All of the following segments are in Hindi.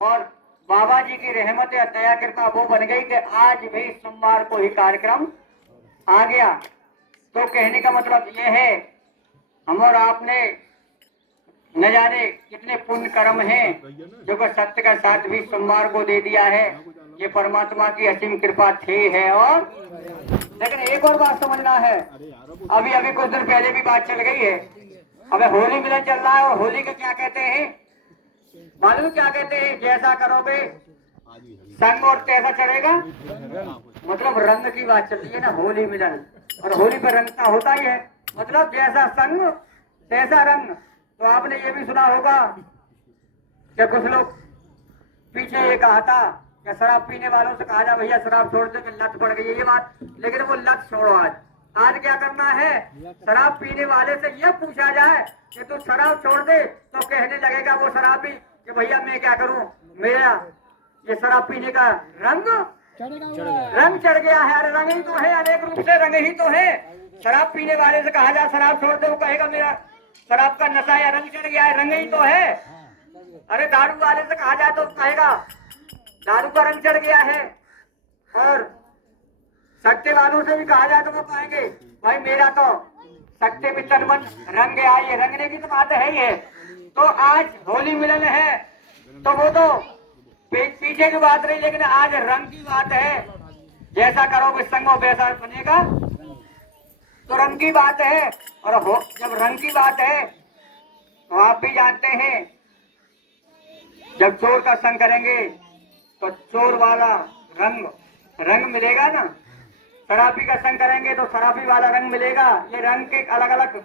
और बाबा जी की रहमत या दया कृपा वो बन गई कि आज भी सोमवार को ही कार्यक्रम आ गया। तो कहने का मतलब ये है, हम और आपने न जाने कितने पुण्य कर्म हैं जो कि सत्य का साथ भी सोमवार को दे दिया है। ये परमात्मा की असीम कृपा थी है। और लेकिन एक और बात समझना है, अभी अभी कुछ दिन पहले भी बात चल गई है। अबे होली मिलन चल रहा है और होली के क्या कहते हैं मालूम? क्या कहते हैं? जैसा करोगे संग और तैसा चढ़ेगा। मतलब रंग की बात चल रही है ना, होली मिलन। और होली पर रंग का होता ही है, मतलब जैसा संग तैसा रंग। तो आपने ये भी सुना होगा कि कुछ लोग पीछे ये कहा था कि शराब पीने वालों से कहा जा भैया शराब छोड़ दो कि लत पड़ गई है ये बात। लेकिन वो लत छोड़ो। आज क्या करना है, शराब पीने वाले से ये पूछा जाए कि तू शराब छोड़ दे, तो कहने लगेगा वो शराबी कि भैया मैं क्या करूं, मेरा ये शराब पीने का रंग चढ़ गया है। अरे रंग ही तो है, अनेक रूप से रंग ही तो है। शराब पीने वाले से कहा जाए शराब छोड़ दे, वो कहेगा मेरा शराब का नशा या रंग चढ़ गया है, रंग ही तो है। अरे दारू वाले से कहा जाए तो कहेगा दारू का रंग चढ़ गया है। और सट्टे वालों से भी कहा जाए तो वो कहेंगे भाई मेरा तो सट्टे में तन मन रंग गया, ये रंगने की तो बात है ही है। तो आज होली मिलन है तो वो तो पीछे की बात रही, लेकिन आज रंग की बात है। जैसा करोगे संग वैसा बनेगा, तो रंग की बात है। और जब रंग की बात है तो आप भी जानते हैं, जब चोर का संग करेंगे तो चोर वाला रंग मिलेगा ना। शराबी का संग करेंगे तो शराबी वाला रंग मिलेगा। ये रंग के अलग अलग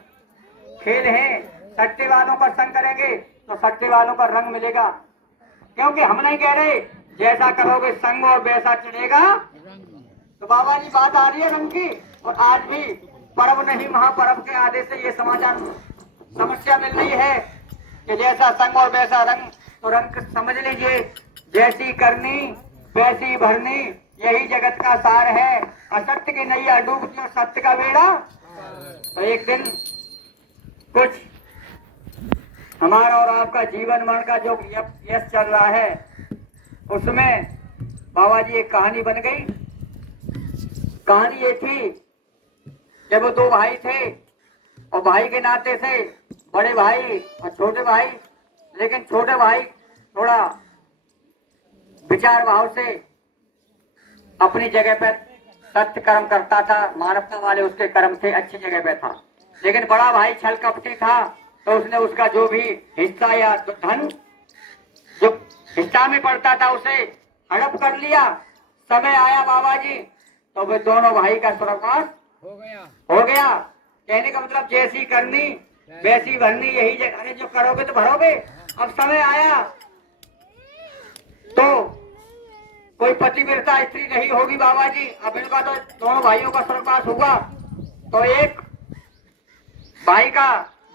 खेल हैं। सट्टे वालों का संग करेंगे तो सट्टे वालों का रंग मिलेगा। क्योंकि हम नहीं कह रहे जैसा करोगे संग और वैसा चढ़ेगा। तो बाबा जी बात आ रही है रंग की। और आज भी पर्व नहीं महापर्व के आदेश से ये समाचार समस्या मिल रही है कि जैसा संग और वैसा रंग। तो रंग समझ लीजिए, जैसी करनी वैसी भरनी, यही जगत का सार है। असत्य की नैया डूबती और सत्य का बेड़ा। तो एक दिन कुछ हमारा और आपका जीवन मरण का जो यश चल रहा है, उसमें बाबा जी एक कहानी बन गई। कहानी ये थी, जब वो दो भाई थे और भाई के नाते से बड़े भाई और छोटे भाई। लेकिन छोटे भाई थोड़ा विचार भाव से अपनी जगह पर सत्य कर्म करता था, मानवता वाले उसके कर्म थे, अच्छी जगह पे था। लेकिन बड़ा भाई छल कपटी था, तो उसने उसका जो भी हिस्सा या धन जो हिस्सा में पड़ता था उसे हड़प कर लिया। समय आया बाबा जी तो वे दोनों भाई का स्वर्गवास हो गया। कहने का मतलब जैसी करनी वैसी भरनी, यही जगह। अरे जो करोगे तो भरोगे। अब समय आया तो कोई पतिव्रता स्त्री नहीं होगी बाबा जी। अब इनका तो दोनों भाइयों का स्वर्गवास होगा। तो एक भाई का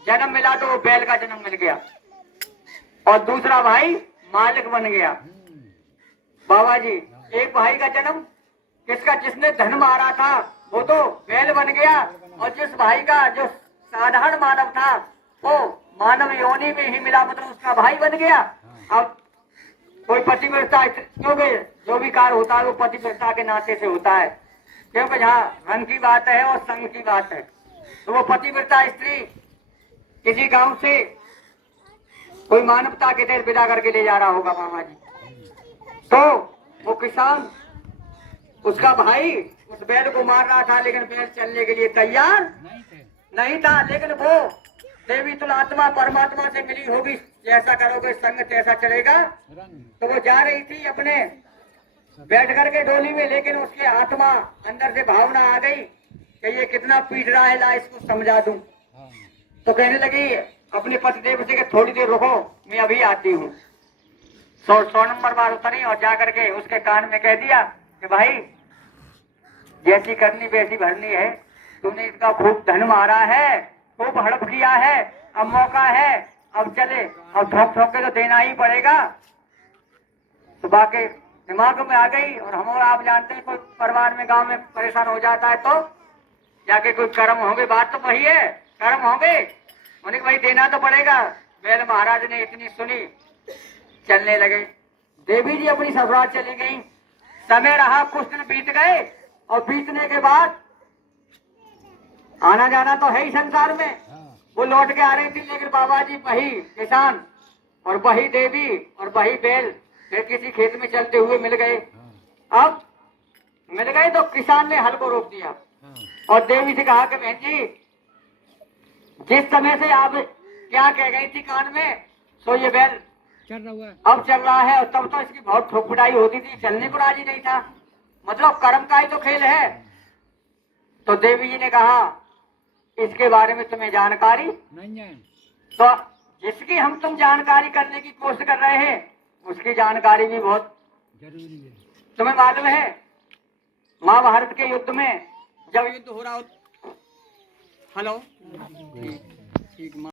जन्म मिला तो वो बैल का जन्म मिल गया, और दूसरा भाई मालिक बन गया। बाबा जी एक भाई का जन्म किसका, जिसने धन मारा था वो तो बैल बन गया, और जिस भाई का जो साधारण मानव था वो मानव योनि में ही मिला, मतलब उसका भाई बन गया। अब कोई पतिव्रता, क्योंकि जो भी कार्य होता है वो पतिव्रता के नाते से होता है। क्योंकि जहाँ रंग की बात है और संग की बात है, तो वो पतिव्रता स्त्री किसी गांव से कोई मानवता के देश विदा करके ले जा रहा होगा बाबा जी। तो वो किसान, उसका भाई उस बैल को मार रहा था, लेकिन बैल चलने के लिए तैयार नहीं था। लेकिन वो देवी तुलात्मा परमात्मा से मिली होगी, जैसा करोगे संग तैसा चलेगा। तो वो जा रही थी अपने बैठ करके डोली में, लेकिन उसके आत्मा अंदर से भावना आ गई कि ये कितना पीट रहा है, ला इसको समझा दूं। तो कहने लगी अपने पतिदेव से कि थोड़ी देर रुको, मैं अभी आती हूँ। 100 नंबर बार उतरी और जा करके उसके कान में कह दिया कि भाई जैसी करनी वैसी भरनी है। तूने इसका खूब धन मारा है, खूब हड़प किया है, अब मौका है, अब चले, अब ठोक ठोक के तो देना ही पड़ेगा। तो बाकी दिमाग में आ गई। और हम और आप जानते हैं, कोई परिवार में गांव में परेशान हो जाता है तो जाके कोई कर्म होंगे, बात तो वही है, कर्म होंगे, उन्हें भाई देना तो पड़ेगा। बैल महाराज ने इतनी सुनी, चलने लगे। देवी जी अपनी ससुराल चली गई। समय रहा, कुछ दिन बीत गए और बीतने के बाद आना जाना तो है ही संसार में। वो लौट के आ रही थी, लेकिन बाबा जी वही किसान और वही देवी और वही बैल फिर किसी खेत में चलते हुए मिल गए। अब मिल गए तो किसान ने हल को रोक दिया और देवी से कहा कि बहन जी, जिस समय से आप क्या कह गई थी कान में, सो ये बैल चल रहा है। अब चल रहा है। और तब तो इसकी बहुत ठोक पिटाई होती थी, चलने को राजी नहीं था। मतलब कर्म का ही तो खेल है। तो देवी जी ने कहा इसके बारे में तुम्हें जानकारी नहीं है। तो जिसकी हम तुम जानकारी करने की कोशिश कर रहे हैं उसकी जानकारी भी बहुत जरूरी है। तुम्हें मालूम है, महाभारत के युद्ध में जब युद्ध हो रहा हो, हेलो ठीक